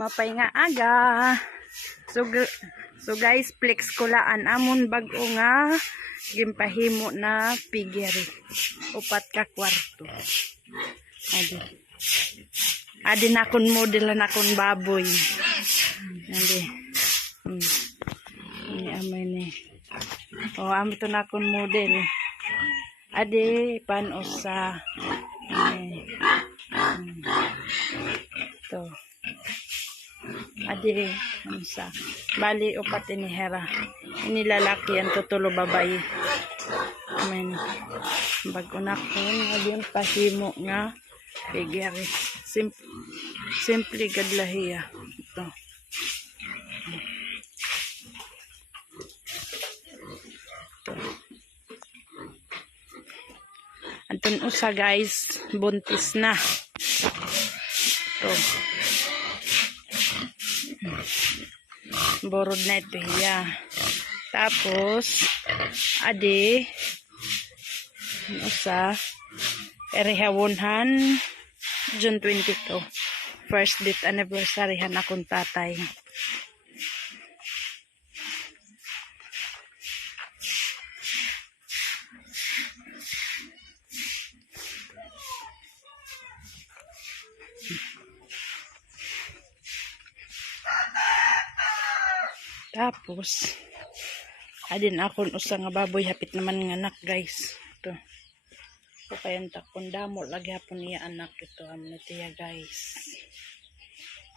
Mapay nga aga. So guys, flex ko laan amon bag-o nga gimpahimo na piggery. Upat ka kwarto. Adi na akong model na akong baboy. Adi. Ini amay ni. Oh, amo to na akong model. Adi panusa. To. Adi sa bali upat ini hera. Ini lalaki ang tutulo babae. Amen. Bag-o na akong adi pahimo nga piggery. Simple gadlahiya. Ito. Anton usa guys, buntis na. Ito. Borod na ito hiya. Tapos, adi, usa, erihawonhan, June 22. First date anniversary han akong tatay. Tapos, adin akon usa nga baboy hapit naman nga anak guys. Ito. So kaya takon damo lagi hapon niya anak ito amnetiya guys.